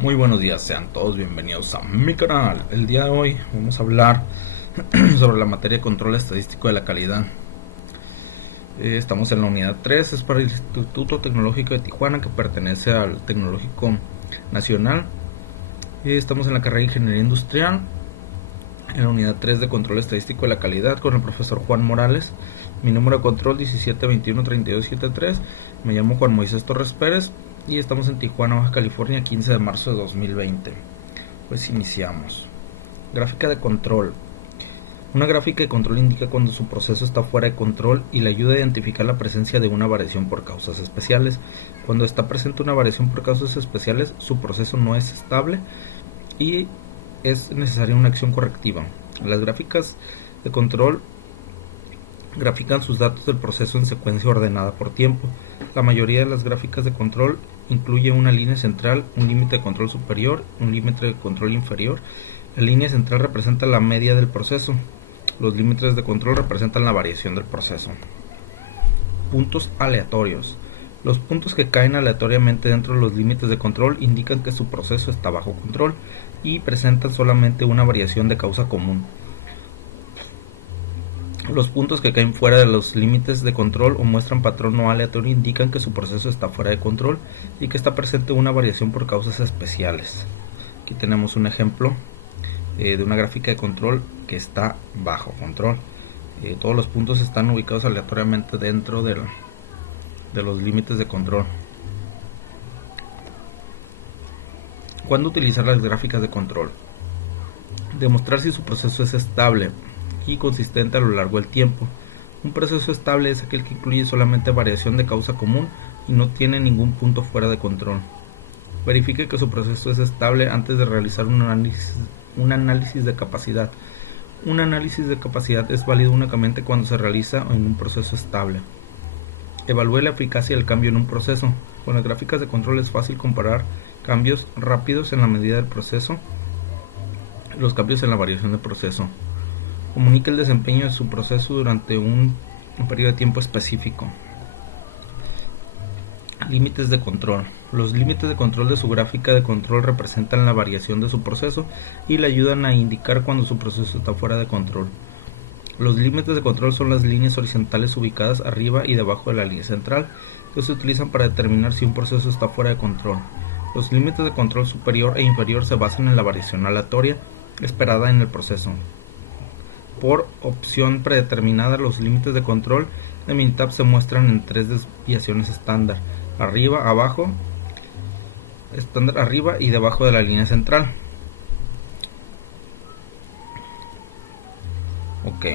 Muy buenos días, sean todos bienvenidos a mi canal. El día de hoy vamos a hablar sobre la materia de control estadístico de la calidad. Estamos en la unidad 3, es para el Instituto Tecnológico de Tijuana, que pertenece al Tecnológico Nacional. Estamos en la carrera de Ingeniería Industrial, en la unidad 3 de control estadístico de la calidad, con el profesor Juan Morales. Mi número de control 17213273. Me llamo Juan Moisés Torres Pérez y estamos en Tijuana, Baja California, 15 de marzo de 2020. Pues iniciamos. Gráfica de control. Una gráfica de control indica cuando su proceso está fuera de control y le ayuda a identificar la presencia de una variación por causas especiales. Cuando está presente una variación por causas especiales, su proceso no es estable y es necesaria una acción correctiva. Las gráficas de control grafican sus datos del proceso en secuencia ordenada por tiempo. La mayoría de las gráficas de control incluye una línea central, un límite de control superior, un límite de control inferior. La línea central representa la media del proceso. Los límites de control representan la variación del proceso. Puntos aleatorios. Los puntos que caen aleatoriamente dentro de los límites de control indican que su proceso está bajo control y presentan solamente una variación de causa común. Los puntos que caen fuera de los límites de control o muestran patrón no aleatorio indican que su proceso está fuera de control y que está presente una variación por causas especiales. Aquí tenemos un ejemplo de una gráfica de control que está bajo control. Todos los puntos están ubicados aleatoriamente dentro de los límites de control. ¿Cuándo utilizar las gráficas de control? Demostrar si su proceso es estable y consistente a lo largo del tiempo. Un proceso estable es aquel que incluye solamente variación de causa común y no tiene ningún punto fuera de control. Verifique que su proceso es estable antes de realizar un análisis de capacidad. Un análisis de capacidad es válido únicamente cuando se realiza en un proceso estable. Evalúe la eficacia del cambio en un proceso. Con las gráficas de control es fácil comparar cambios rápidos en la medida del proceso, los cambios en la variación del proceso. Comunique el desempeño de su proceso durante un periodo de tiempo específico. Límites de control. Los límites de control de su gráfica de control representan la variación de su proceso y le ayudan a indicar cuando su proceso está fuera de control. Los límites de control son las líneas horizontales ubicadas arriba y debajo de la línea central, que se utilizan para determinar si un proceso está fuera de control. Los límites de control superior e inferior se basan en la variación aleatoria esperada en el proceso. Por opción predeterminada, los límites de control de Minitab se muestran en tres desviaciones estándar: arriba, abajo, estándar arriba y debajo de la línea central. Ok,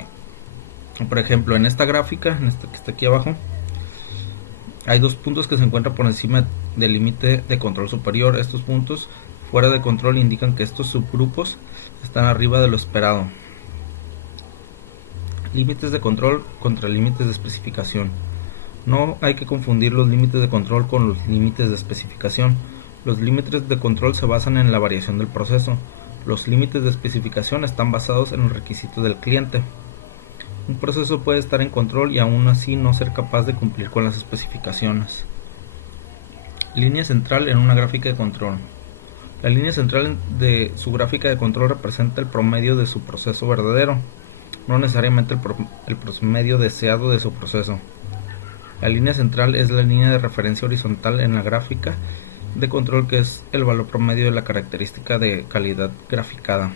por ejemplo, en esta gráfica, en esta que está aquí abajo, hay dos puntos que se encuentran por encima del límite de control superior. Estos puntos fuera de control indican que estos subgrupos están arriba de lo esperado. Límites de control contra límites de especificación. No hay que confundir los límites de control con los límites de especificación. Los límites de control se basan en la variación del proceso. Los límites de especificación están basados en los requisitos del cliente. Un proceso puede estar en control y aún así no ser capaz de cumplir con las especificaciones. Línea central en una gráfica de control. La línea central de su gráfica de control representa el promedio de su proceso verdadero, no necesariamente el promedio deseado de su proceso. La línea central es la línea de referencia horizontal en la gráfica de control, que es el valor promedio de la característica de calidad graficada.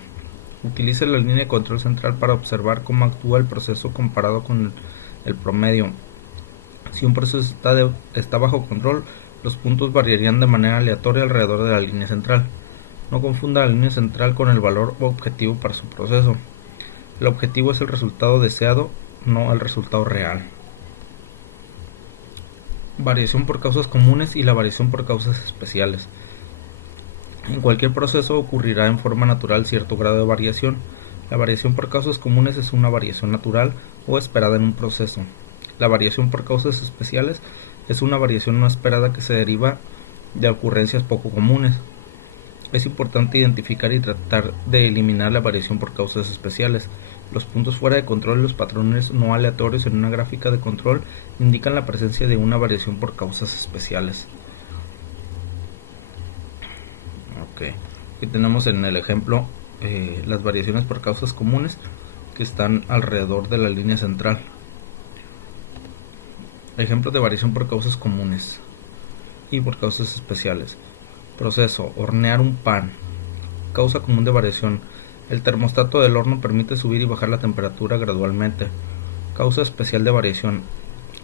Utilice la línea de control central para observar cómo actúa el proceso comparado con el promedio. Si un proceso está bajo control, los puntos variarían de manera aleatoria alrededor de la línea central. No confunda la línea central con el valor objetivo para su proceso. El objetivo es el resultado deseado, no el resultado real. Variación por causas comunes y la variación por causas especiales. En cualquier proceso ocurrirá en forma natural cierto grado de variación. La variación por causas comunes es una variación natural o esperada en un proceso. La variación por causas especiales es una variación no esperada que se deriva de ocurrencias poco comunes. Es importante identificar y tratar de eliminar la variación por causas especiales. Los puntos fuera de control y los patrones no aleatorios en una gráfica de control indican la presencia de una variación por causas especiales. Ok, aquí tenemos en el ejemplo las variaciones por causas comunes que están alrededor de la línea central. Ejemplos de variación por causas comunes y por causas especiales. Proceso: hornear un pan. Causa común de variación: el termostato del horno permite subir y bajar la temperatura gradualmente. Causa especial de variación: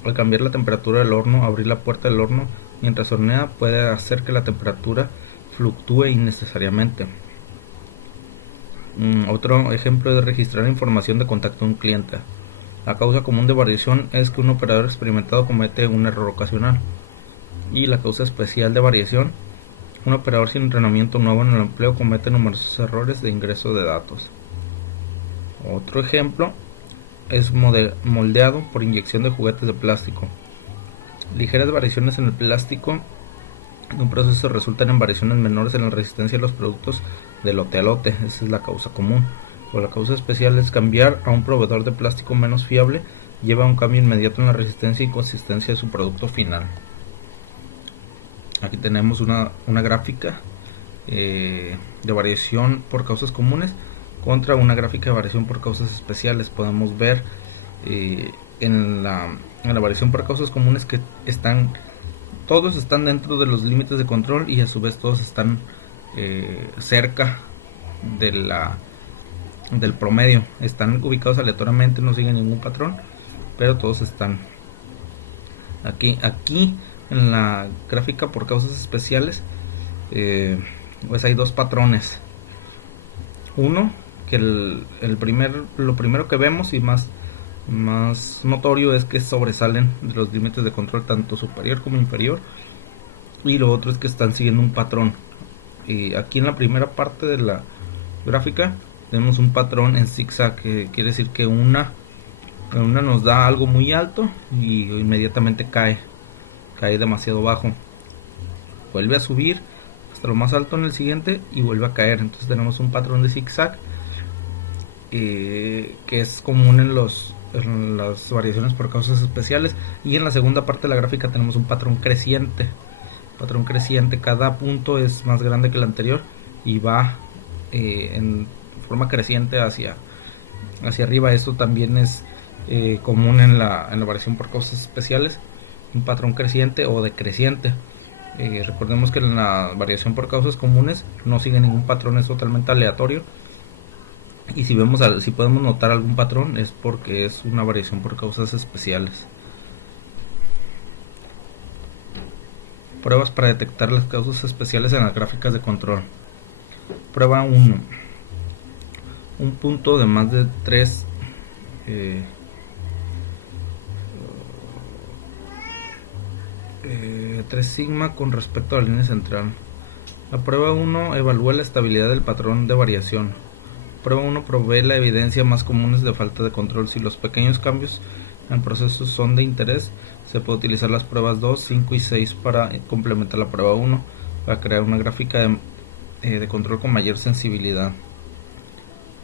al cambiar la temperatura del horno, abrir la puerta del horno mientras hornea puede hacer que la temperatura fluctúe innecesariamente. Otro ejemplo es registrar información de contacto de un cliente. La causa común de variación es que un operador experimentado comete un error ocasional. Y la causa especial de variación: un operador sin entrenamiento nuevo en el empleo comete numerosos errores de ingreso de datos. Otro ejemplo es moldeado por inyección de juguetes de plástico. Ligeras variaciones en el plástico de un proceso resultan en variaciones menores en la resistencia de los productos de lote a lote. Esa es la causa común. O la causa especial es cambiar a un proveedor de plástico menos fiable, lleva a un cambio inmediato en la resistencia y consistencia de su producto final. Aquí tenemos una gráfica de variación por causas comunes contra una gráfica de variación por causas especiales. Podemos ver en la variación por causas comunes que todos están dentro de los límites de control y a su vez todos están cerca del promedio. Están ubicados aleatoriamente, no siguen ningún patrón, pero todos están aquí en la gráfica por causas especiales. Pues hay dos patrones. Uno, que lo primero que vemos y más notorio es que sobresalen de los límites de control tanto superior como inferior, y lo otro es que están siguiendo un patrón. Y aquí en la primera parte de la gráfica tenemos un patrón en zigzag, que quiere decir que una nos da algo muy alto y inmediatamente cae demasiado bajo, vuelve a subir hasta lo más alto en el siguiente y vuelve a caer. Entonces tenemos un patrón de zigzag que es común en las variaciones por causas especiales. Y en la segunda parte de la gráfica tenemos un patrón creciente. Cada punto es más grande que el anterior y va en forma creciente hacia arriba. Esto también es común en la variación por causas especiales, un patrón creciente o decreciente. Recordemos que en la variación por causas comunes no sigue ningún patrón, es totalmente aleatorio. Y si podemos notar algún patrón, es porque es una variación por causas especiales. Pruebas para detectar las causas especiales en las gráficas de control. Prueba 1. Un punto de más de 3 sigma con respecto a la línea central. La prueba 1 evalúa la estabilidad del patrón de variación. Prueba 1 provee la evidencia más comunes de falta de control. Si los pequeños cambios en procesos son de interés, se puede utilizar las pruebas 2, 5 y 6 para complementar la prueba 1, para crear una gráfica de control con mayor sensibilidad.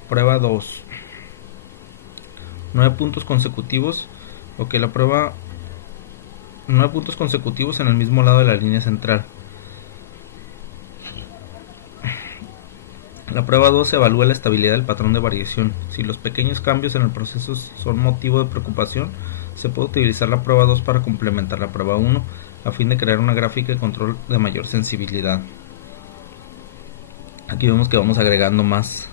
Prueba 2. 9 puntos consecutivos. La prueba 9 puntos consecutivos en el mismo lado de la línea central. La prueba 2 evalúa la estabilidad del patrón de variación. Si los pequeños cambios en el proceso son motivo de preocupación, se puede utilizar la prueba 2 para complementar la prueba 1 a fin de crear una gráfica de control de mayor sensibilidad. Aquí vemos que vamos agregando más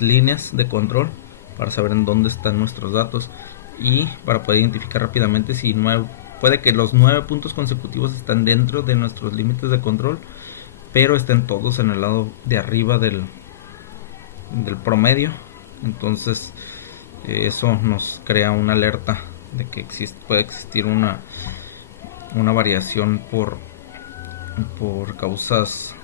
líneas de control para saber en dónde están nuestros datos y para poder identificar rápidamente si puede que los 9 puntos consecutivos están dentro de nuestros límites de control, pero estén todos en el lado de arriba del promedio. Entonces eso nos crea una alerta de que puede existir una variación por causas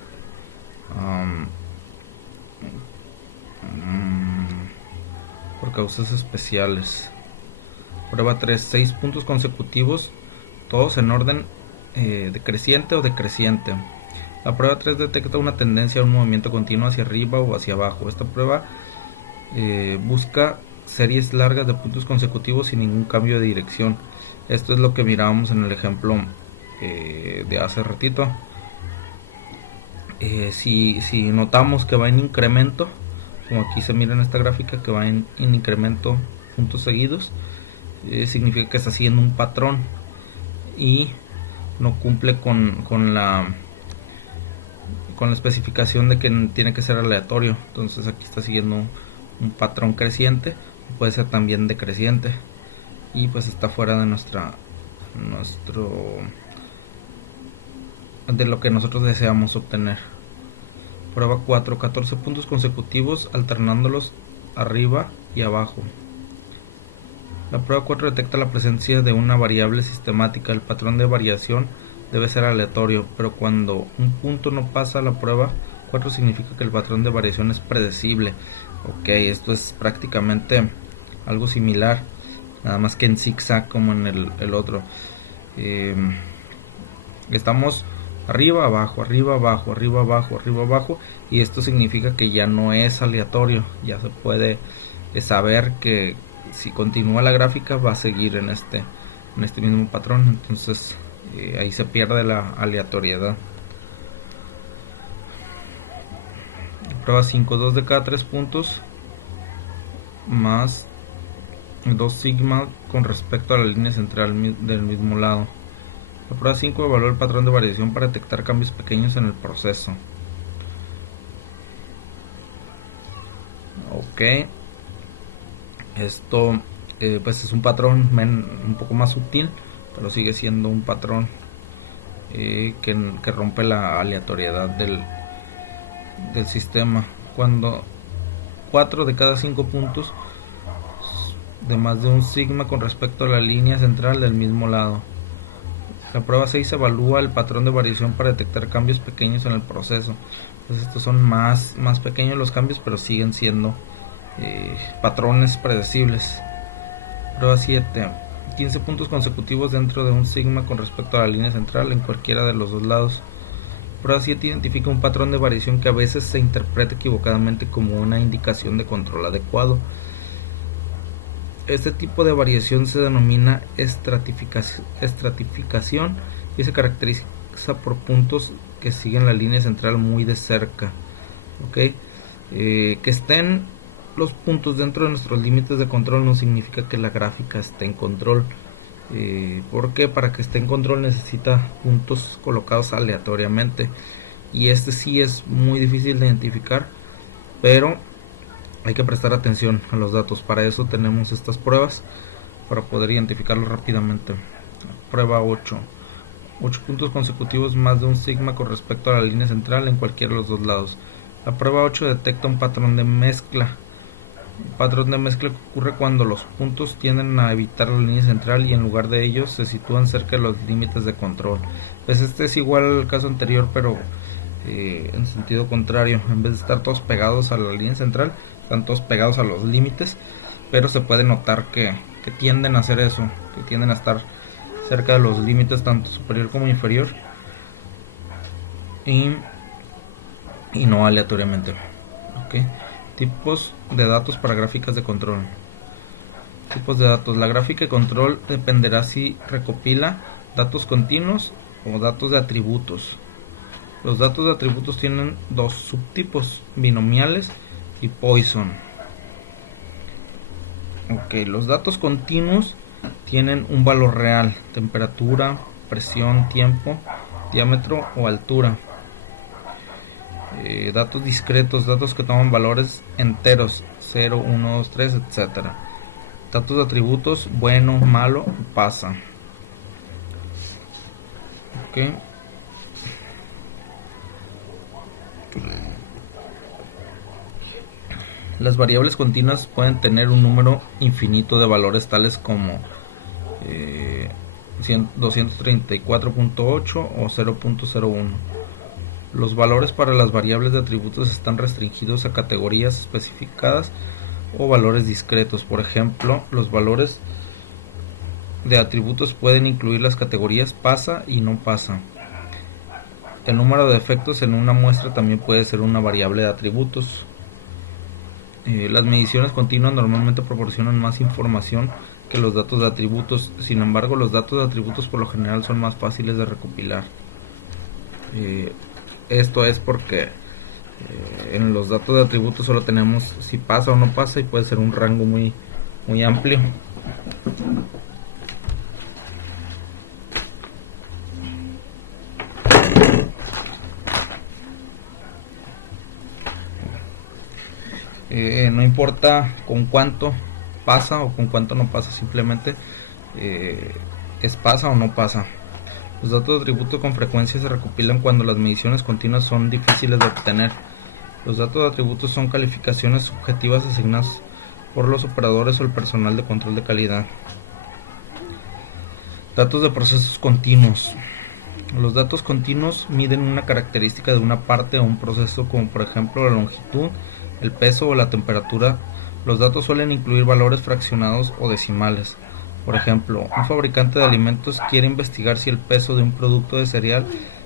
especiales. Prueba 3. 6 puntos consecutivos, todos en orden decreciente o decreciente. La prueba 3 detecta una tendencia a un movimiento continuo hacia arriba o hacia abajo. Esta prueba busca series largas de puntos consecutivos sin ningún cambio de dirección. Esto es lo que mirábamos en el ejemplo de hace ratito. Si notamos que va en incremento, como aquí se mira en esta gráfica que va en incremento puntos seguidos, significa que está siguiendo un patrón y no cumple con la especificación de que tiene que ser aleatorio. Entonces aquí está siguiendo un patrón creciente, puede ser también decreciente, y pues está fuera de de lo que nosotros deseamos obtener. Prueba 4, 14 puntos consecutivos alternándolos arriba y abajo. La prueba 4 detecta la presencia de una variable sistemática. El patrón de variación debe ser aleatorio, pero cuando un punto no pasa la prueba 4 significa que el patrón de variación es predecible. Ok, esto es prácticamente algo similar, nada más que en zigzag como en el otro. Estamos arriba, abajo, arriba, abajo, arriba, abajo, arriba, abajo, y esto significa que ya no es aleatorio. Ya se puede saber que si continúa la gráfica va a seguir en este mismo patrón. Entonces ahí se pierde la aleatoriedad. Prueba 5, 2 de cada 3 puntos más 2 sigma con respecto a la línea central del mismo lado. La prueba 5 evalúa el patrón de variación para detectar cambios pequeños en el proceso. Ok, esto pues es un patrón un poco más sutil, pero sigue siendo un patrón que rompe la aleatoriedad del sistema. Cuando 4 de cada 5 puntos de más de un sigma con respecto a la línea central del mismo lado. La prueba 6 evalúa el patrón de variación para detectar cambios pequeños en el proceso. Entonces estos son más pequeños los cambios, pero siguen siendo patrones predecibles. Prueba 7, 15 puntos consecutivos dentro de un sigma con respecto a la línea central en cualquiera de los dos lados. Prueba 7 identifica un patrón de variación que a veces se interpreta equivocadamente como una indicación de control adecuado. Este tipo de variación se denomina estratificación y se caracteriza por puntos que siguen la línea central muy de cerca. ¿Okay? Que estén los puntos dentro de nuestros límites de control no significa que la gráfica esté en control, porque para que esté en control necesita puntos colocados aleatoriamente, y este sí es muy difícil de identificar, pero hay que prestar atención a los datos. Para eso tenemos estas pruebas, para poder identificarlo rápidamente. Prueba 8, 8 puntos consecutivos más de un sigma con respecto a la línea central en cualquiera de los dos lados. La prueba 8 detecta un patrón de mezcla. El patrón de mezcla ocurre cuando los puntos tienden a evitar la línea central y en lugar de ellos se sitúan cerca de los límites de control. Pues este es igual al caso anterior, pero en sentido contrario. En vez de estar todos pegados a la línea central, están todos pegados a los límites, pero se puede notar que tienden a hacer eso, que tienden a estar cerca de los límites tanto superior como inferior, y no aleatoriamente. Okay. Tipos de datos para gráficas de control. Tipos de datos. La gráfica de control dependerá si recopila datos continuos o datos de atributos. Los datos de atributos tienen dos subtipos: binomiales y Poisson. Ok, los datos continuos tienen un valor real: temperatura, presión, tiempo, diámetro o altura. Datos discretos, datos que toman valores enteros, 0, 1, 2, 3, etc. Datos de atributos: bueno, malo, pasa. Ok. Las variables continuas pueden tener un número infinito de valores tales como 234.8 o 0.01. Los valores para las variables de atributos están restringidos a categorías especificadas o valores discretos. Por ejemplo, los valores de atributos pueden incluir las categorías pasa y no pasa. El número de efectos en una muestra también puede ser una variable de atributos. Las mediciones continuas normalmente proporcionan más información que los datos de atributos. Sin embargo, los datos de atributos por lo general son más fáciles de recopilar. Esto es porque en los datos de atributos solo tenemos si pasa o no pasa, y puede ser un rango muy amplio. No importa con cuánto pasa o con cuánto no pasa, simplemente es pasa o no pasa. Los datos de atributo con frecuencia se recopilan cuando las mediciones continuas son difíciles de obtener. Los datos de atributos son calificaciones subjetivas asignadas por los operadores o el personal de control de calidad. Datos de procesos continuos. Los datos continuos miden una característica de una parte o un proceso, como por ejemplo la longitud, el peso o la temperatura. Los datos suelen incluir valores fraccionados o decimales. Por ejemplo, un fabricante de alimentos quiere investigar si el peso de un producto de cereal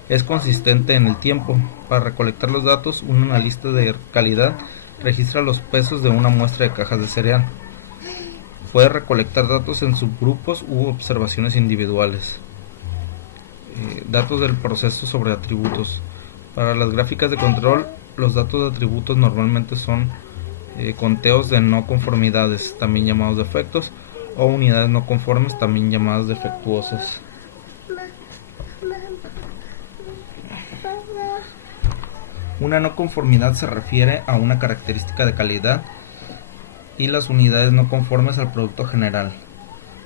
es consistente en el tiempo. Para recolectar los datos, un analista de calidad registra los pesos de una muestra de cajas de cereal. Puede recolectar datos en subgrupos u observaciones individuales. Datos del proceso sobre atributos. Para las gráficas de control, los datos de atributos normalmente son conteos de no conformidades, también llamados defectos, o unidades no conformes, también llamadas defectuosas. Una no conformidad se refiere a una característica de calidad y las unidades no conformes al producto general.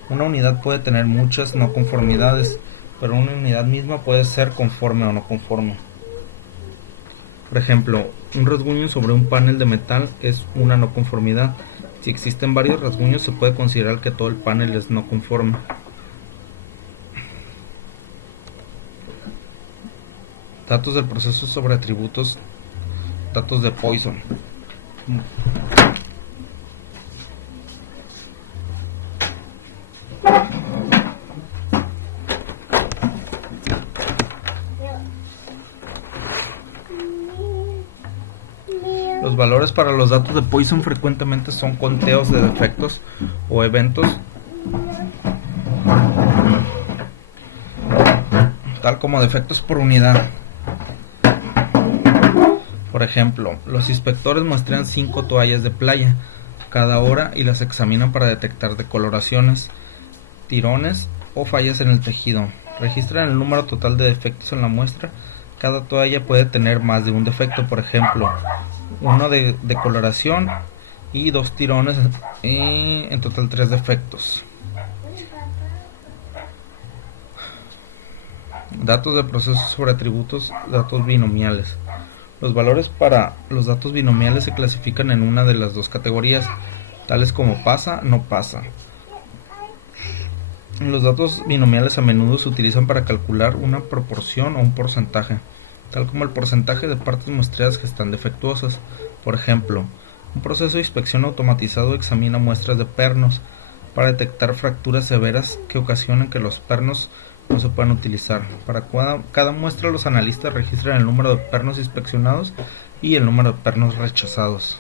Una unidad puede tener muchas no conformidades, pero una unidad misma puede ser conforme o no conforme. Por ejemplo, un rasguño sobre un panel de metal es una no conformidad. Si existen varios rasguños, se puede considerar que todo el panel es no conforme. Datos del proceso sobre atributos. Datos de Poisson. Los valores para los datos de Poisson frecuentemente son conteos de defectos o eventos, tal como defectos por unidad. Por ejemplo, los inspectores muestran 5 toallas de playa cada hora y las examinan para detectar decoloraciones, tirones o fallas en el tejido. Registran el número total de defectos en la muestra. Cada toalla puede tener más de un defecto, por ejemplo, uno de decoloración y 2 tirones, y en total 3 defectos. Datos de procesos sobre atributos, datos binomiales. Los valores para los datos binomiales se clasifican en una de las dos categorías, tales como pasa, no pasa. Los datos binomiales a menudo se utilizan para calcular una proporción o un porcentaje, tal como el porcentaje de partes muestreadas que están defectuosas. Por ejemplo, un proceso de inspección automatizado examina muestras de pernos para detectar fracturas severas que ocasionan que los pernos no se puedan utilizar. Para cada muestra, los analistas registran el número de pernos inspeccionados y el número de pernos rechazados.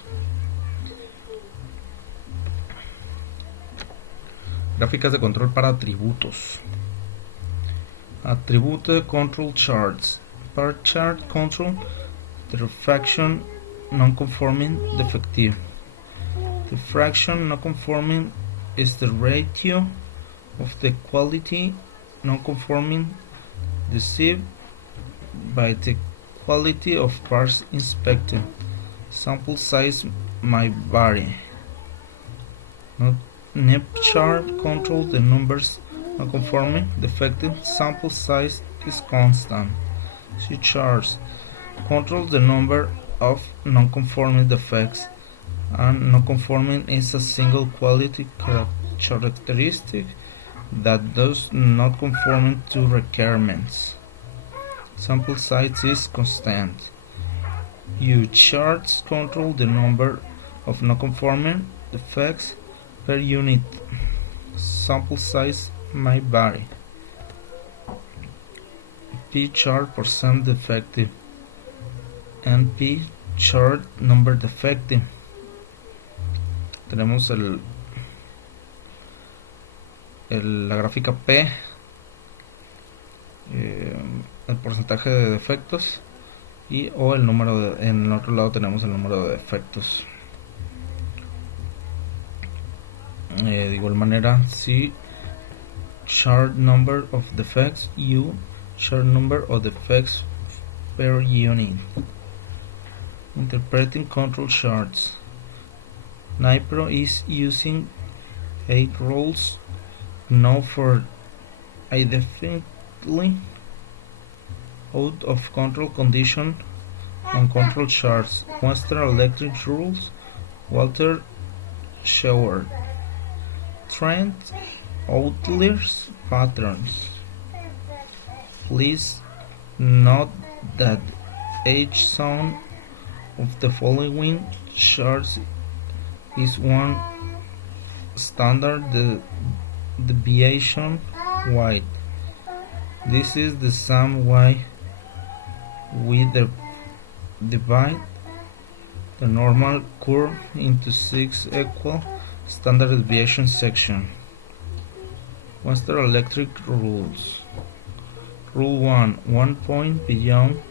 Gráficas de control para atributos. Attribute control charts. Part chart control the refraction non-conforming defective. The fraction non-conforming is the ratio of the quality non-conforming deceived by the quality of parts inspected. Sample size may vary. NIP chart controls the numbers non-conforming defective. Sample size is constant. C charts controls the number of non-conforming defects, and non-conforming is a single quality characteristic that does not conform to requirements. Sample size is constant. U charts control the number of non-conforming defects per unit. Sample size may vary. P chart percent defective. NP chart number defective. Tenemos la gráfica P, el porcentaje de defectos, y o el número en el otro lado tenemos el número de defectos. De igual manera, C chart number of defects, U chart number of defects per unit. Interpreting control charts. Nipro is using 8 rules now for identifying out of control condition on control charts. Western Electric rules. Walter Sheward. Trend outliers patterns. Please note that each zone of the following charts is one standard deviation wide. This is the sum y we divide the normal curve into 6 equal standard deviation sections. Western Electric rules. Rule 1. 1 point beyond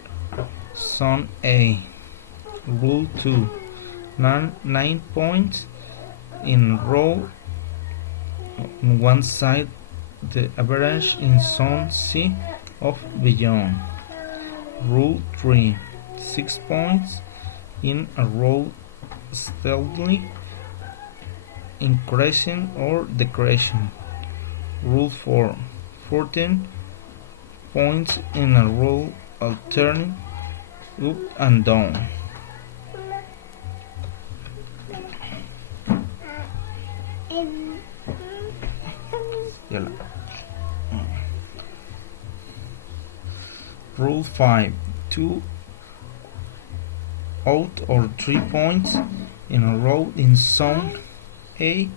zone A. Rule 2. 9 points in row on one side, the average in zone C of beyond. Rule 3. 6 points in a row steadily increasing or decreasing. Rule 4. 14 points in a row alternating up and down. Rule 5. 2 out or 3 points in a row in zone A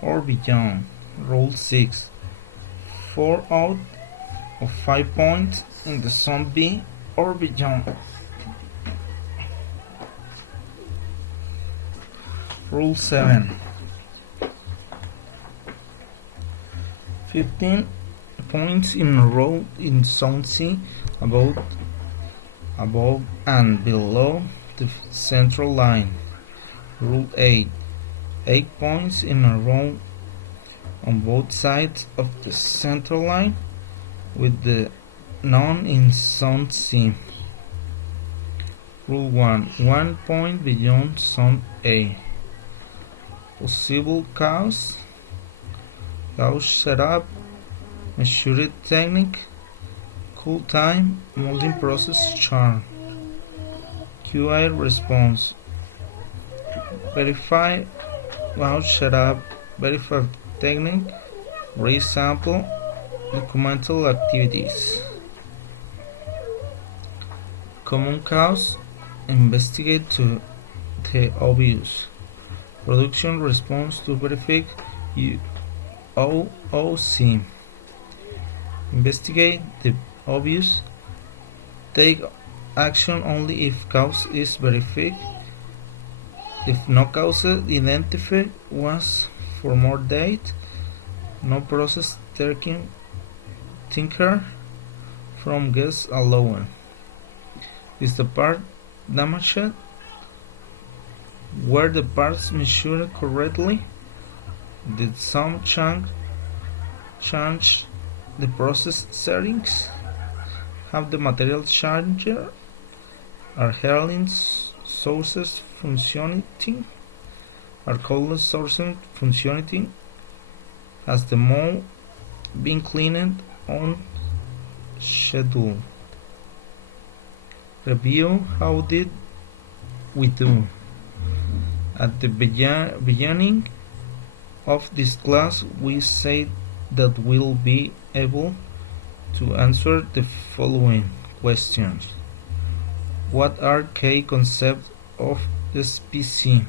or beyond. Rule 6. 4 out of 5 points in the zone B or beyond. Rule 7. 15 points in a row in zone C above and below the central line. Rule 8. 8 points in a row on both sides of the central line with the none in zone C. Rule 1. 1 point beyond zone A. Possible cause. Gauss setup. Measured technique. Cool time. Molding process chart. QI response. Verify Gauss setup. Verify technique. Raise sample. Documental activities. Common cause. Investigate to the obvious. Production response to verify OOC. Investigate the obvious. Take action only if cause is verified. If no cause identified was for more date, no process tinker from guess allowed. Is the part damaged? Were the parts measured correctly? Did some change the process settings? Have the material changed? Are handling sources functioning? Are cold sources functioning? Has the mold been cleaned on schedule? Review. How did we do? At the beginning of this class, we said that we'll be able to answer the following questions. What are key concepts of SPC?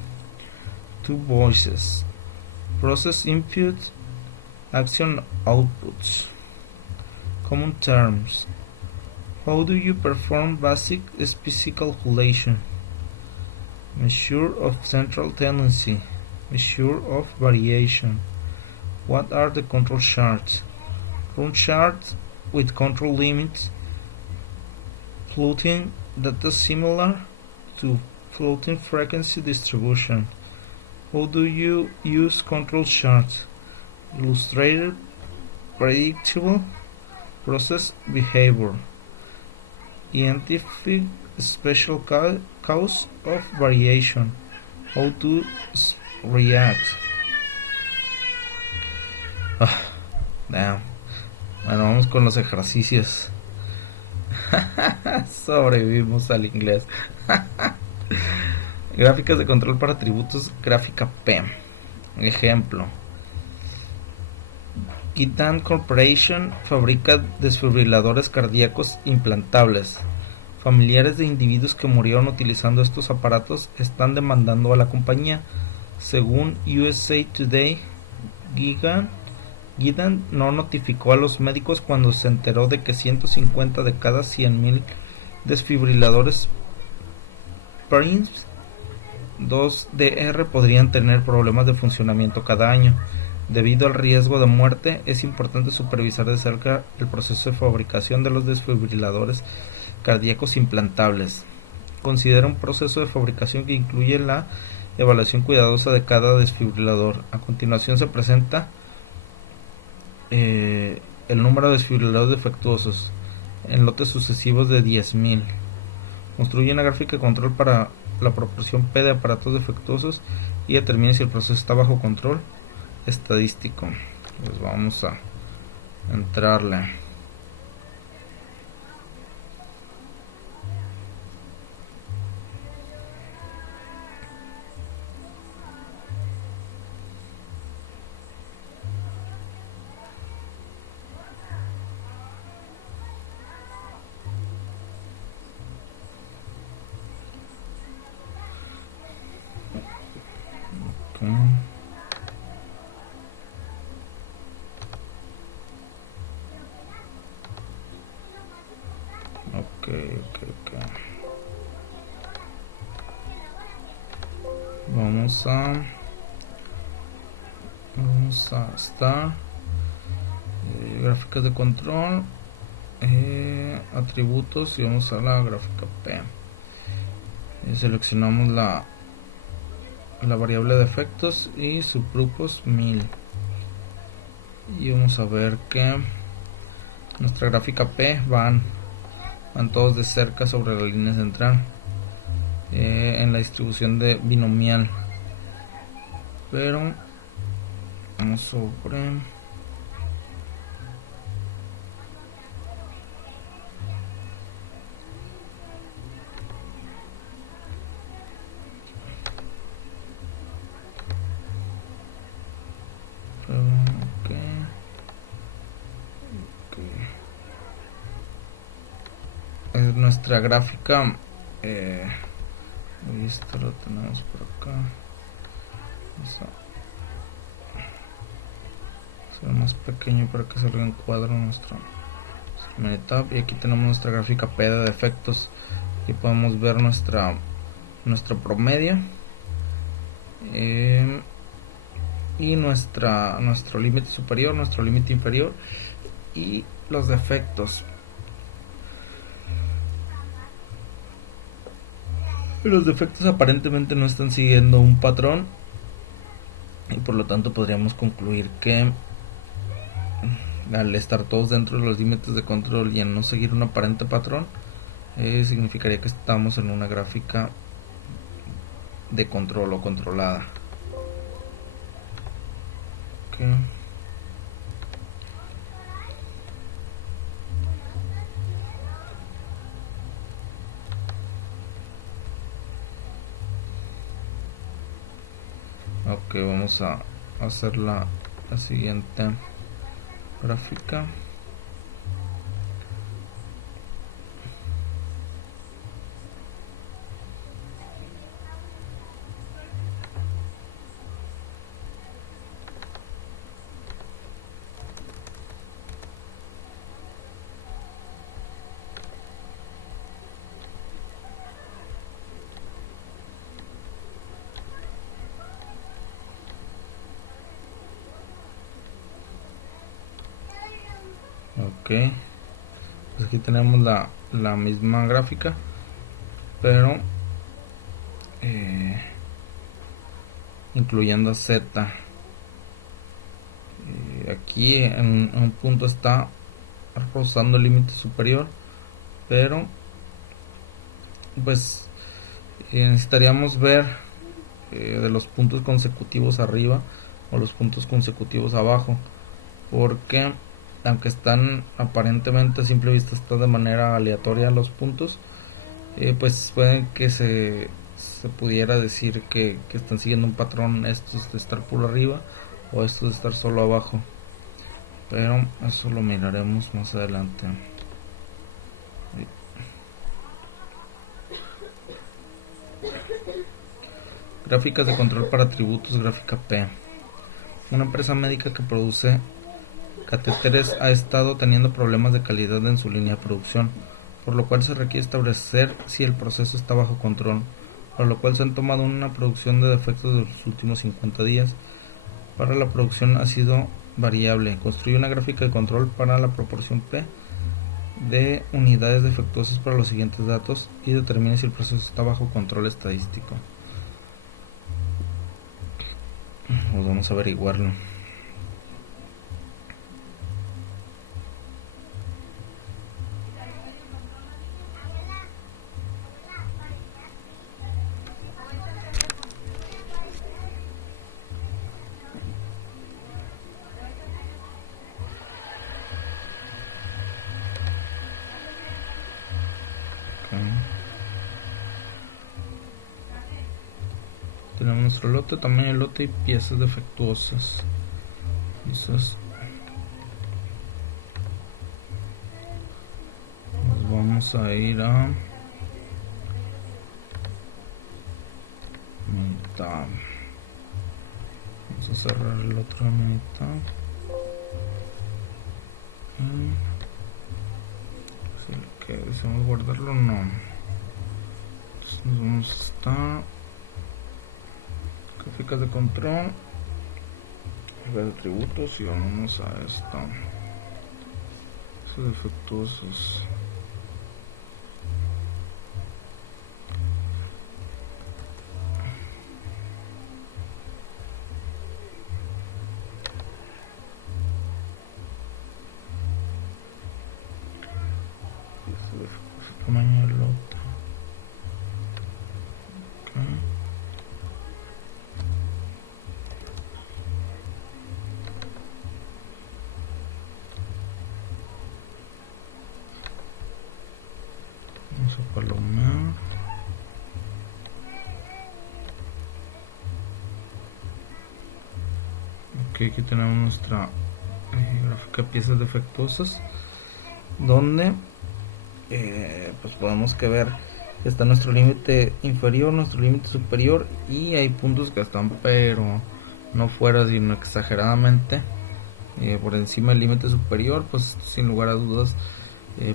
2 voices. Process input, action outputs. Common terms. How do you perform basic SPC calculation? Measure of central tendency. Measure of variation. What are the control charts? Run charts with control limits. Plotting data similar to floating frequency distribution. How do you use control charts? Illustrated predictable process behavior. Identify special cause of variation. How to react. Damn. Bueno, vamos con los ejercicios. Sobrevivimos al inglés. Gráficas de control para atributos, gráfica P. Ejemplo. Gitan Corporation fabrica desfibriladores cardíacos implantables. Familiares de individuos que murieron utilizando estos aparatos están demandando a la compañía. Según USA Today, Gitan no notificó a los médicos cuando se enteró de que 150 de cada 100.000 desfibriladores Prince 2DR podrían tener problemas de funcionamiento cada año. Debido al riesgo de muerte, es importante supervisar de cerca el proceso de fabricación de los desfibriladores cardíacos implantables. Considera un proceso de fabricación que incluye la evaluación cuidadosa de cada desfibrilador. A continuación se presenta el número de desfibriladores defectuosos en lotes sucesivos de 10.000. Construye una gráfica de control para la proporción P de aparatos defectuosos y determine si el proceso está bajo control estadístico. Pues vamos a entrarle. Okay. Vamos a estar gráficas de control, atributos, y vamos a la gráfica P. Seleccionamos la variable de efectos y subgrupos 1000, y vamos a ver que nuestra gráfica P van todos de cerca sobre la línea central, en la distribución de binomial, pero vamos sobre nuestra gráfica. Esto lo tenemos por acá. Vamos a hacer más pequeño para que salga en cuadro nuestro tab. Y aquí tenemos nuestra gráfica P de defectos. Aquí podemos ver nuestro promedio, y nuestro límite superior, nuestro límite inferior y los defectos. Los defectos aparentemente no están siguiendo un patrón, y por lo tanto podríamos concluir que al estar todos dentro de los límites de control y en no seguir un aparente patrón, significaría que estamos en una gráfica de control o controlada. Okay. Ok, vamos a hacer la siguiente gráfica. Ok, pues aquí tenemos la misma gráfica, pero incluyendo a Z. Aquí en un punto está rozando el límite superior, pero pues necesitaríamos ver de los puntos consecutivos arriba o los puntos consecutivos abajo, porque aunque están aparentemente a simple vista están de manera aleatoria los puntos, pues pueden que se pudiera decir que están siguiendo un patrón, estos de estar por arriba o estos de estar solo abajo, pero eso lo miraremos más adelante. Gráficas de control para atributos, gráfica P. Una empresa médica que produce catéteres ha estado teniendo problemas de calidad en su línea de producción, por lo cual se requiere establecer si el proceso está bajo control, para lo cual se han tomado una producción de defectos de los últimos 50 días. Para la producción ha sido variable. Construye una gráfica de control para la proporción P de unidades defectuosas para los siguientes datos y determine si el proceso está bajo control estadístico. Pues vamos a averiguarlo. Tenemos nuestro lote, tamaño del lote y piezas defectuosas. Entonces nos vamos a ir a mitad. Vamos a cerrar el otro mitad. Si deseamos guardarlo, no. Entonces nos vamos a estar gráficas de control, de atributos y vamos a esta. Esos defectuosos. Tamaño del lote. Vamos a palomear. Ok, aquí tenemos nuestra gráfica de piezas defectuosas, donde pues podemos que ver que está nuestro límite inferior, nuestro límite superior, y hay puntos que están pero no fuera, sino exageradamente por encima del límite superior. Pues sin lugar a dudas,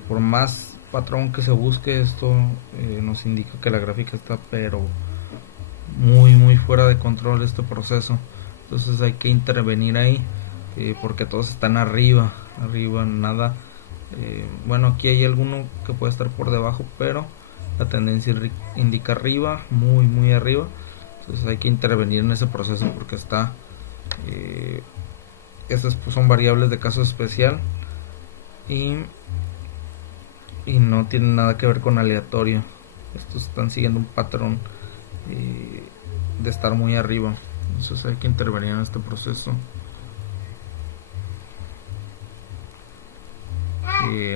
por más patrón que se busque, esto nos indica que la gráfica está pero muy fuera de control este proceso. Entonces hay que intervenir ahí, porque todos están arriba nada. Bueno, aquí hay alguno que puede estar por debajo, pero la tendencia indica arriba, muy arriba. Entonces hay que intervenir en ese proceso porque está estas pues son variables de caso especial y no tienen nada que ver con aleatorio. Estos están siguiendo un patrón de estar muy arriba. Entonces hay que intervenir en este proceso.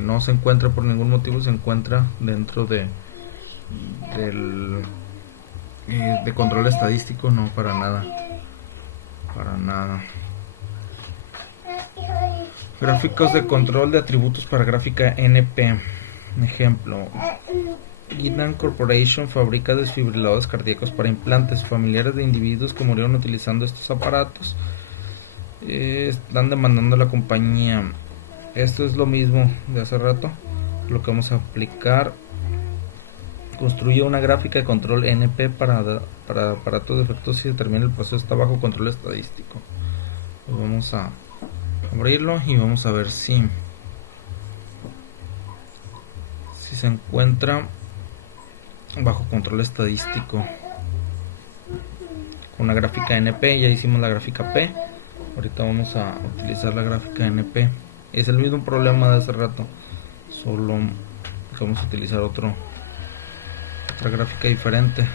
No se encuentra por ningún motivo, se encuentra dentro de control estadístico, no, para nada. Gráficos de control de atributos para gráfica NP. Ejemplo: Guinan Corporation fabrica desfibriladores cardíacos para implantes. Familiares de individuos que murieron utilizando estos aparatos están demandando a la compañía. Esto es lo mismo de hace rato, lo que vamos a aplicar. Construye una gráfica de control NP para aparatos defectuosos y determina el proceso está bajo control estadístico. Pues vamos a abrirlo y vamos a ver si se encuentra bajo control estadístico. Con una gráfica NP, ya hicimos la gráfica P. Ahorita vamos a utilizar la gráfica NP. Es el mismo problema de hace rato, solo que vamos a utilizar otra gráfica diferente.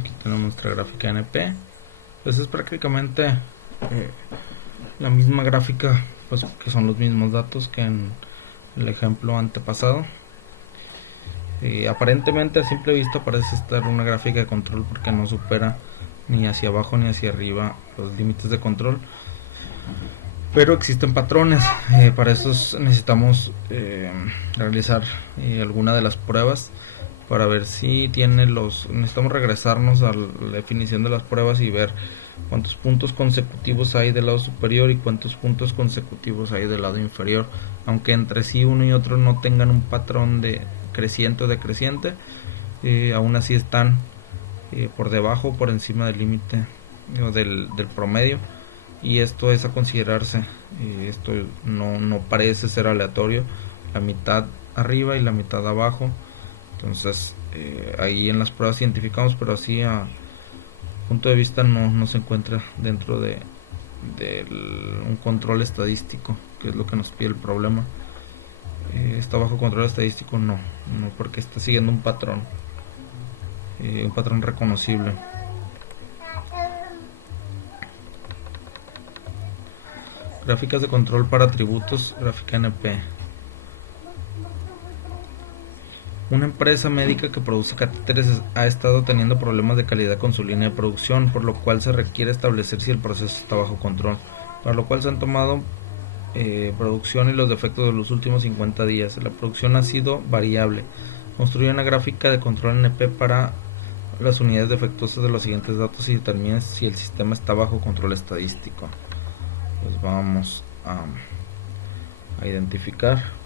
Aquí tenemos nuestra gráfica NP. Pues es prácticamente la misma gráfica, pues que son los mismos datos que en el ejemplo antepasado. Aparentemente a simple vista parece estar una gráfica de control porque no supera ni hacia abajo ni hacia arriba los límites de control, pero existen patrones. Para eso necesitamos realizar alguna de las pruebas para ver si tiene necesitamos regresarnos a la definición de las pruebas y ver cuántos puntos consecutivos hay del lado superior y cuántos puntos consecutivos hay del lado inferior, aunque entre sí uno y otro no tengan un patrón de creciente o decreciente, aún así están por debajo o por encima del límite del promedio, y esto es a considerarse. Esto no parece ser aleatorio, la mitad arriba y la mitad abajo. Entonces ahí en las pruebas identificamos, pero así a punto de vista no se encuentra dentro de un control estadístico, que es lo que nos pide el problema. Está bajo control estadístico, no, porque está siguiendo un patrón reconocible. Gráficas de control para atributos, gráfica NP. Una empresa médica que produce catéteres ha estado teniendo problemas de calidad con su línea de producción, por lo cual se requiere establecer si el proceso está bajo control, para lo cual se han tomado producción y los defectos de los últimos 50 días. La producción ha sido variable. Construye una gráfica de control NP para las unidades defectuosas de los siguientes datos y determine si el sistema está bajo control estadístico. Pues vamos a identificar.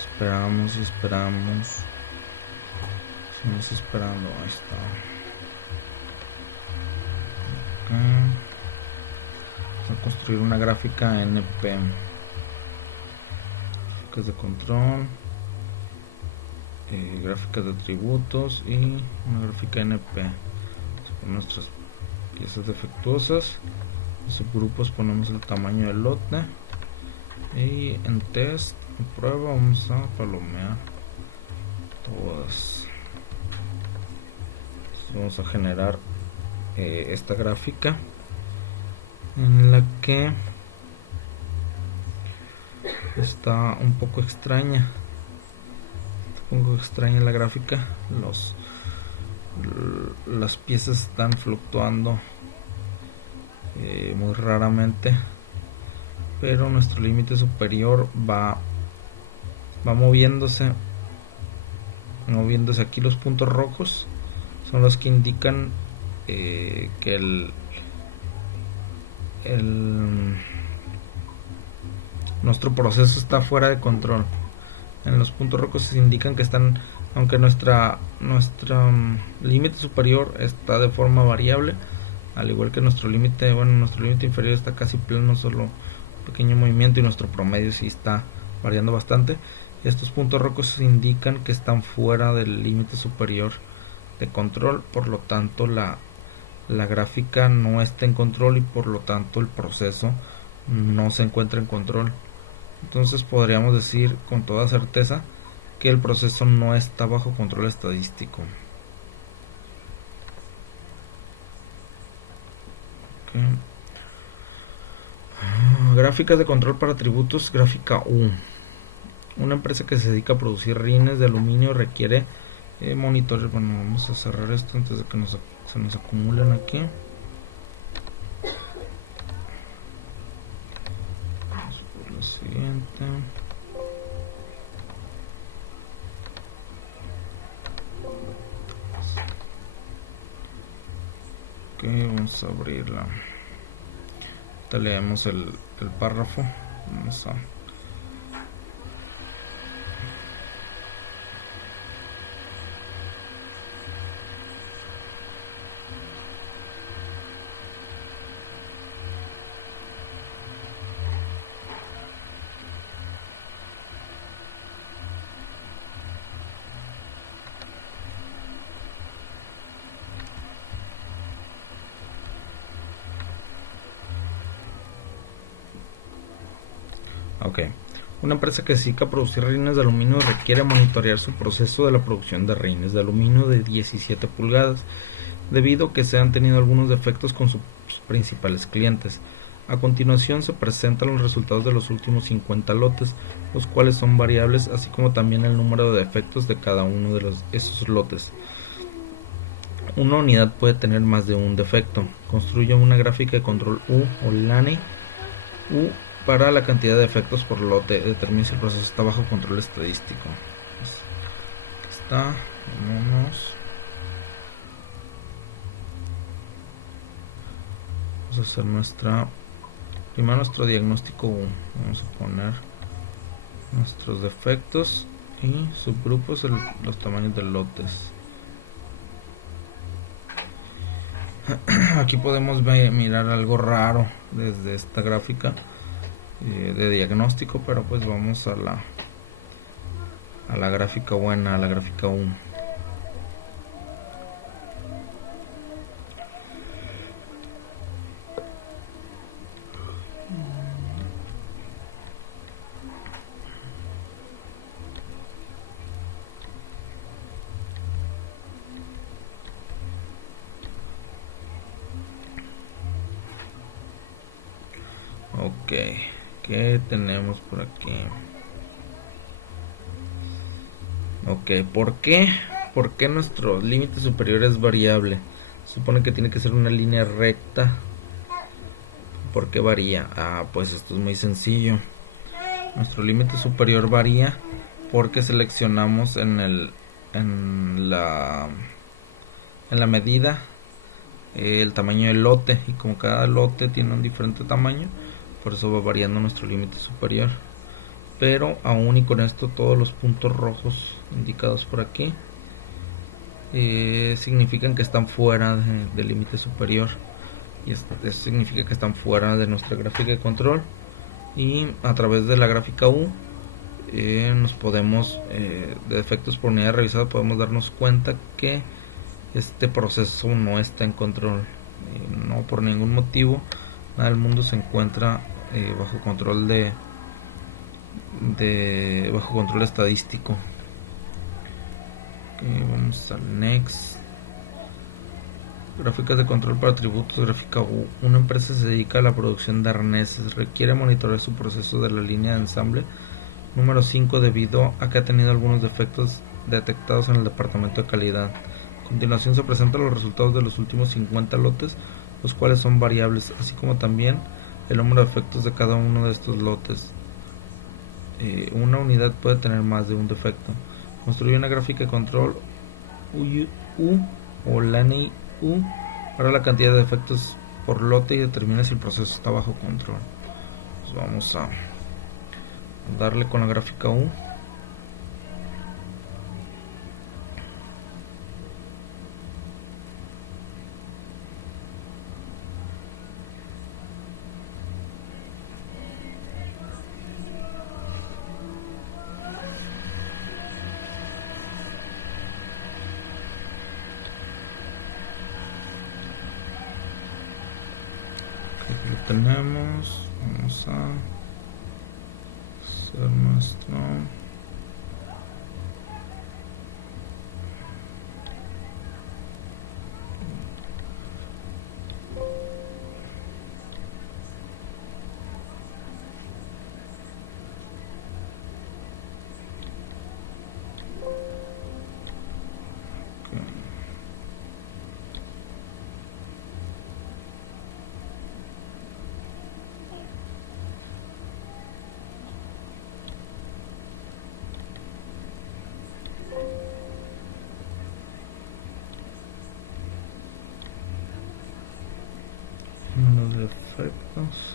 Esperamos. Estamos esperando. Ahí está. Vamos a construir una gráfica NP. Gráficas de control, gráficas de atributos y una gráfica NP. Nuestras piezas defectuosas. En subgrupos ponemos el tamaño del lote. Y en test, en prueba, vamos a palomear todas. Vamos a generar esta gráfica en la que está un poco extraña. La gráfica. Las piezas están fluctuando muy raramente, pero nuestro límite superior va moviéndose. Aquí los puntos rojos son los que indican que nuestro proceso está fuera de control. En los puntos rojos se indican que están, aunque nuestra límite superior está de forma variable, al igual que nuestro límite inferior está casi plano, solo un pequeño movimiento, y nuestro promedio sí está variando bastante. Estos puntos rojos indican que están fuera del límite superior de control, por lo tanto la gráfica no está en control y por lo tanto el proceso no se encuentra en control. Entonces podríamos decir con toda certeza que el proceso no está bajo control estadístico. Gráficas de control para atributos, gráfica U. Una empresa que se dedica a producir rines de aluminio requiere Monitores. Bueno, vamos a cerrar esto antes de que se nos acumulen aquí. Vamos por la siguiente. Ok, vamos a abrirla. Te leemos el párrafo. Vamos a Ok. Una empresa que se dedica a producir rines de aluminio requiere monitorear su proceso de la producción de rines de aluminio de 17 pulgadas, debido a que se han tenido algunos defectos con sus principales clientes. A continuación se presentan los resultados de los últimos 50 lotes, los cuales son variables, así como también el número de defectos de cada uno de esos lotes. Una unidad puede tener más de un defecto. Construye una gráfica de control U o LANE U para la cantidad de defectos por lote. Determine si el proceso está bajo control estadístico. Aquí está. Vámonos. Vamos a hacer primero nuestro diagnóstico U. Vamos a poner nuestros defectos y subgrupos, los tamaños de lotes. Aquí podemos mirar algo raro desde esta gráfica de diagnóstico, pero pues vamos a la gráfica buena, a la gráfica 1. Ok, ¿qué tenemos por aquí? Ok, ¿por qué? ¿Por qué nuestro límite superior es variable? Supone que tiene que ser una línea recta. ¿Por qué varía? Pues esto es muy sencillo. Nuestro límite superior varía porque seleccionamos en la medida el tamaño del lote, y como cada lote tiene un diferente tamaño, por eso va variando nuestro límite superior. Pero aún y con esto, todos los puntos rojos indicados por aquí significan que están fuera del límite superior, y eso significa que están fuera de nuestra gráfica de control. Y a través de la gráfica U nos podemos, de defectos por unidad revisada, podemos darnos cuenta que este proceso no está en control. No por ningún motivo, nada del mundo se encuentra bajo control bajo control estadístico. Vamos al next. Gráficas de control para atributos. Gráfica U. Una empresa se dedica a la producción de arneses. Requiere monitorear su proceso de la línea de ensamble número 5 debido a que ha tenido algunos defectos detectados en el departamento de calidad. A continuación se presentan los resultados de los últimos 50 lotes, los cuales son variables, así como también el número de defectos de cada uno de estos lotes. Una unidad puede tener más de un defecto. Construye una gráfica de control U o LANE U para la cantidad de defectos por lote y determina si el proceso está bajo control. Pues vamos a darle con la gráfica U. Aquí lo tenemos. Vamos a hacer nuestro efectos.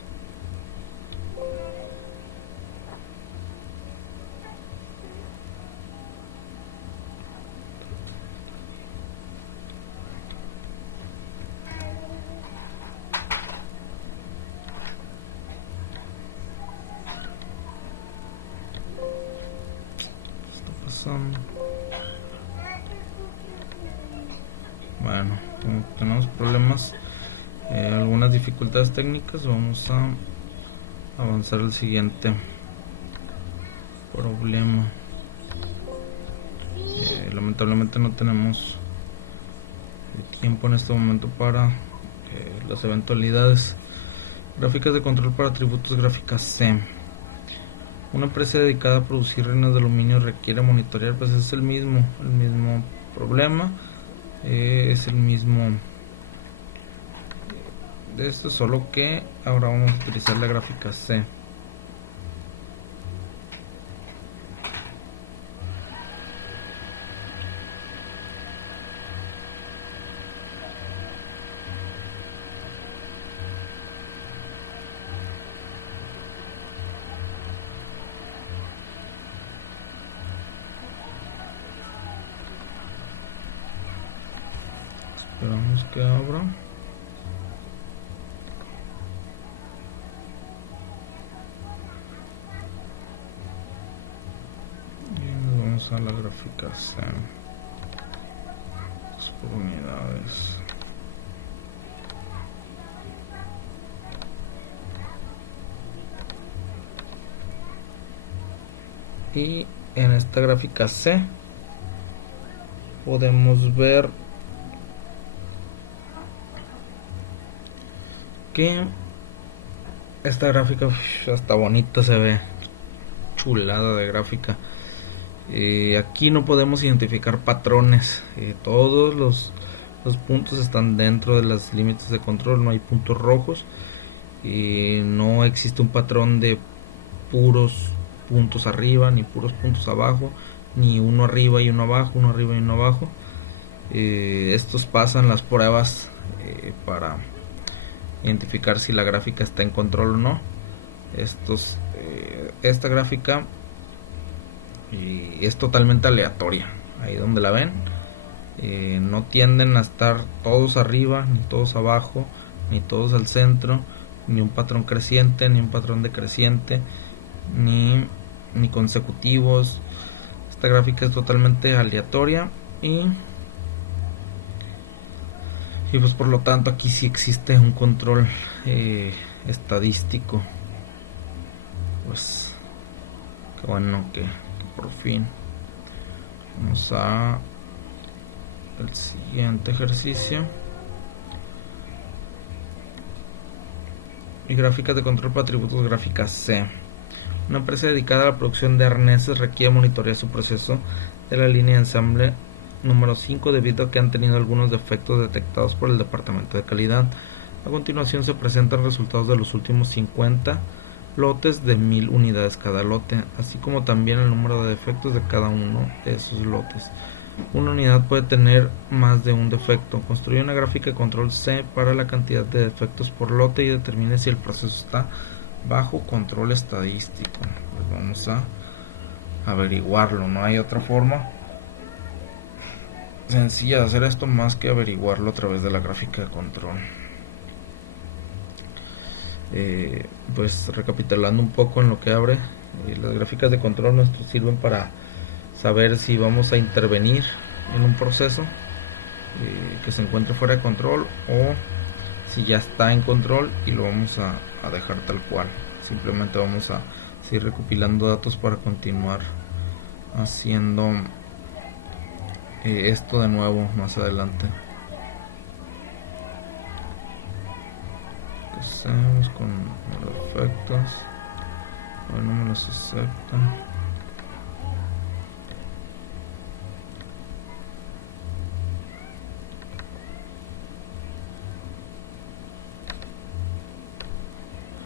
Bueno, como tenemos problemas, algunas dificultades técnicas, vamos a avanzar al siguiente problema. Lamentablemente no tenemos tiempo en este momento para las eventualidades. Gráficas de control para atributos gráficas C. Una empresa dedicada a producir reinos de aluminio requiere monitorear, pues es el mismo problema, es el mismo de esto, solo que ahora vamos a utilizar la gráfica C. Esperamos que abra. Y nos vamos a la gráfica C. Por unidades. Y en esta gráfica C podemos ver que esta gráfica hasta bonita se ve, chulada de gráfica. Aquí no podemos identificar patrones, todos los puntos están dentro de los límites de control, no hay puntos rojos, no existe un patrón de puros puntos arriba ni puros puntos abajo, ni uno arriba y uno abajo, uno arriba y uno abajo. Estos pasan las pruebas para identificar si la gráfica está en control o no. Esta gráfica es totalmente aleatoria, ahí donde la ven, no tienden a estar todos arriba ni todos abajo ni todos al centro, ni un patrón creciente ni un patrón decreciente, ni consecutivos. Esta gráfica es totalmente aleatoria y pues por lo tanto aquí sí existe un control estadístico. Pues qué bueno que por fin. Vamos a el siguiente ejercicio. Y gráficas de control para atributos gráficas C. Una empresa dedicada a la producción de arneses requiere monitorear su proceso de la línea de ensamble número 5 debido a que han tenido algunos defectos detectados por el departamento de calidad. A continuación se presentan resultados de los últimos 50 lotes de 1000 unidades cada lote, así como también el número de defectos de cada uno de esos lotes. Una unidad puede tener más de un defecto. Construye una gráfica de control C para la cantidad de defectos por lote y determine si el proceso está bajo control estadístico. Pues vamos a averiguarlo, no hay otra forma sencilla de hacer esto más que averiguarlo a través de la gráfica de control. Pues recapitulando un poco en lo que abre, las gráficas de control nos sirven para saber si vamos a intervenir en un proceso que se encuentre fuera de control o si ya está en control y lo vamos a dejar tal cual. Simplemente vamos a seguir recopilando datos para continuar haciendo esto de nuevo más adelante. Empecemos con los efectos. Bueno, no me los acepta.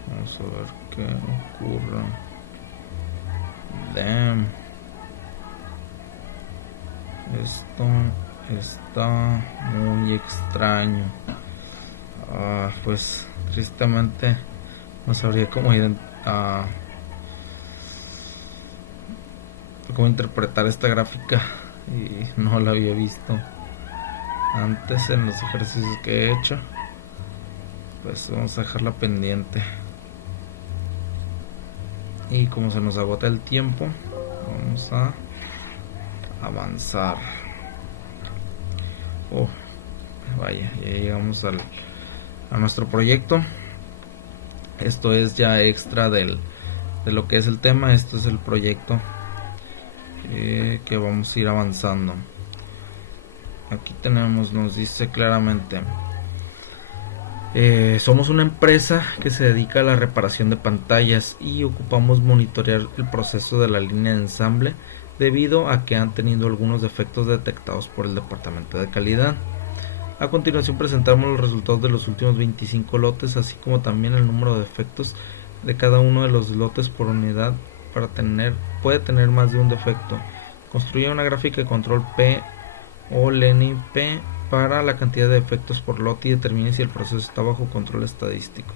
Vamos a ver qué ocurre. Damn. Esto está muy extraño. Pues tristemente no sabría cómo interpretar esta gráfica, y no la había visto antes en los ejercicios que he hecho. Pues vamos a dejarla pendiente, y como se nos agota el tiempo, vamos a avanzar. Vaya, ya llegamos a nuestro proyecto. Esto es ya extra de lo que es el tema. Esto es el proyecto que vamos a ir avanzando. Aquí nos dice claramente: somos una empresa que se dedica a la reparación de pantallas y ocupamos monitorear el proceso de la línea de ensamble debido a que han tenido algunos defectos detectados por el departamento de calidad. A continuación presentamos los resultados de los últimos 25 lotes, así como también el número de defectos de cada uno de los lotes por unidad. Puede tener más de un defecto. Construye una gráfica de control P o Lenin P para la cantidad de defectos por lote y determine si el proceso está bajo control estadístico.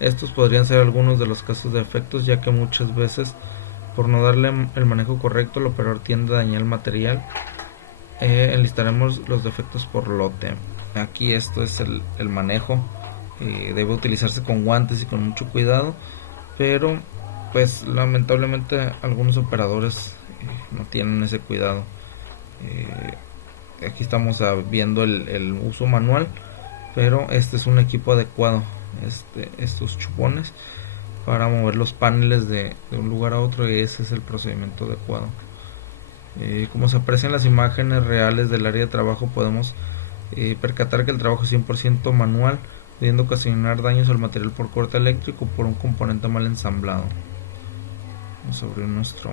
Estos podrían ser algunos de los casos de defectos, ya que muchas veces, por no darle el manejo correcto, el operador tiende a dañar el material. Enlistaremos los defectos por lote. Aquí esto es el manejo. Debe utilizarse con guantes y con mucho cuidado, pero pues lamentablemente algunos operadores no tienen ese cuidado. Aquí estamos viendo el uso manual, pero este es un equipo adecuado, estos chupones, para mover los paneles de un lugar a otro, y ese es el procedimiento adecuado. Como se aprecian las imágenes reales del área de trabajo, podemos percatar que el trabajo es 100% manual, pudiendo ocasionar daños al material por corte eléctrico o por un componente mal ensamblado. Vamos a abrir nuestro...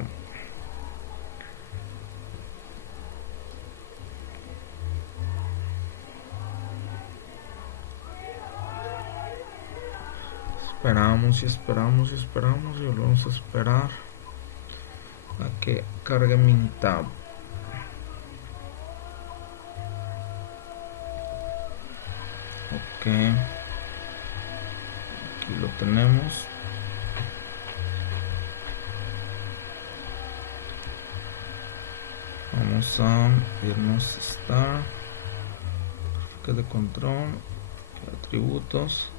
Esperamos y volvemos a esperar a que cargue mi tab. Ok, aquí lo tenemos. Vamos a irnos Start, gráfica de control, atributos,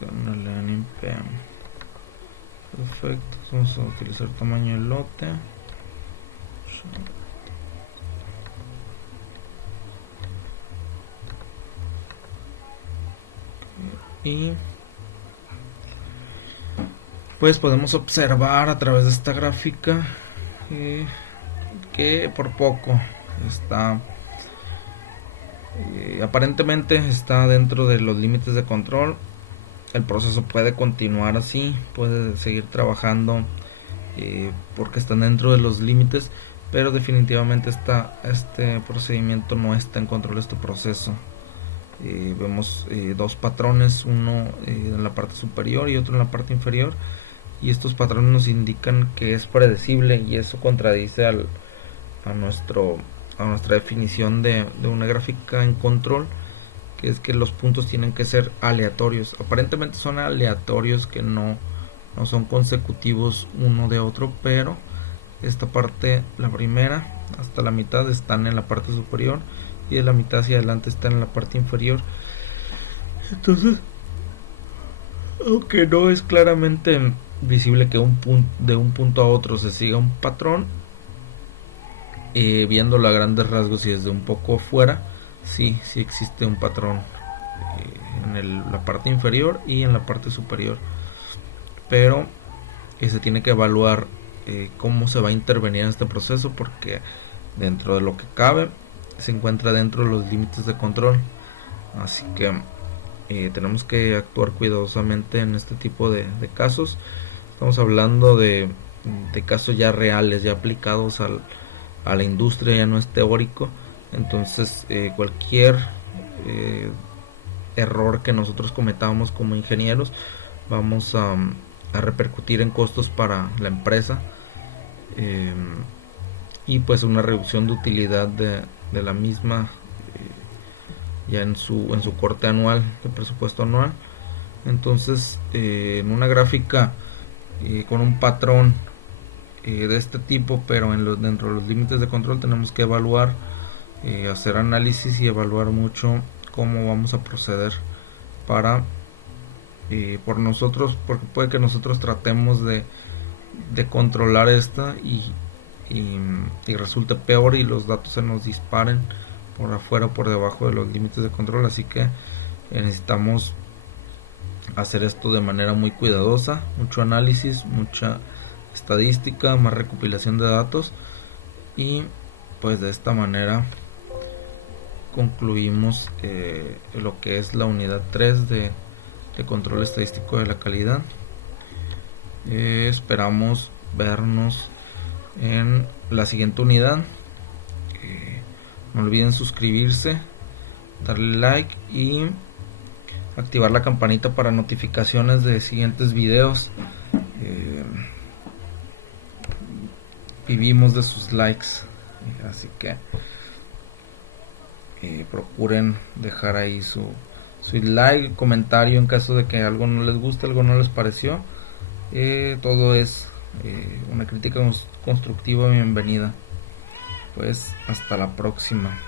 una Lenin P. Perfecto, vamos a utilizar tamaño de lote. Y pues podemos observar a través de esta gráfica que por poco está aparentemente está dentro de los límites de control. El proceso puede continuar así, puede seguir trabajando porque están dentro de los límites, pero definitivamente este procedimiento no está en control de este proceso. Vemos dos patrones, uno en la parte superior y otro en la parte inferior, y estos patrones nos indican que es predecible, y eso contradice a nuestra definición de una gráfica en control, que es que los puntos tienen que ser aleatorios. Aparentemente son aleatorios, que no son consecutivos uno de otro, pero esta parte, la primera hasta la mitad, están en la parte superior, y de la mitad hacia adelante están en la parte inferior. Entonces, aunque no es claramente visible que de un punto a otro se siga un patrón, viéndolo a grandes rasgos y desde un poco fuera, sí existe un patrón en la parte inferior y en la parte superior, pero se tiene que evaluar cómo se va a intervenir en este proceso, porque dentro de lo que cabe se encuentra dentro de los límites de control. Así que tenemos que actuar cuidadosamente en este tipo de casos. Estamos hablando de casos ya reales, ya aplicados a la industria, ya no es teórico. Entonces cualquier error que nosotros cometamos como ingenieros vamos a repercutir en costos para la empresa, y pues una reducción de utilidad de la misma, ya en su corte anual, de presupuesto anual. Entonces, en una gráfica con un patrón de este tipo, pero dentro de los límites de control, tenemos que evaluar, hacer análisis y evaluar mucho cómo vamos a proceder para por nosotros, porque puede que nosotros tratemos de controlar esta y resulte peor y los datos se nos disparen por afuera o por debajo de los límites de control. Así que necesitamos hacer esto de manera muy cuidadosa, mucho análisis, mucha estadística, más recopilación de datos, y pues de esta manera concluimos lo que es la unidad 3 de control estadístico de la calidad. Esperamos vernos en la siguiente unidad. No olviden suscribirse, darle like y activar la campanita para notificaciones de siguientes videos. Vivimos de sus likes, así que procuren dejar ahí su like, comentario en caso de que algo no les guste, algo no les pareció. Todo es una crítica constructiva bienvenida. Pues hasta la próxima.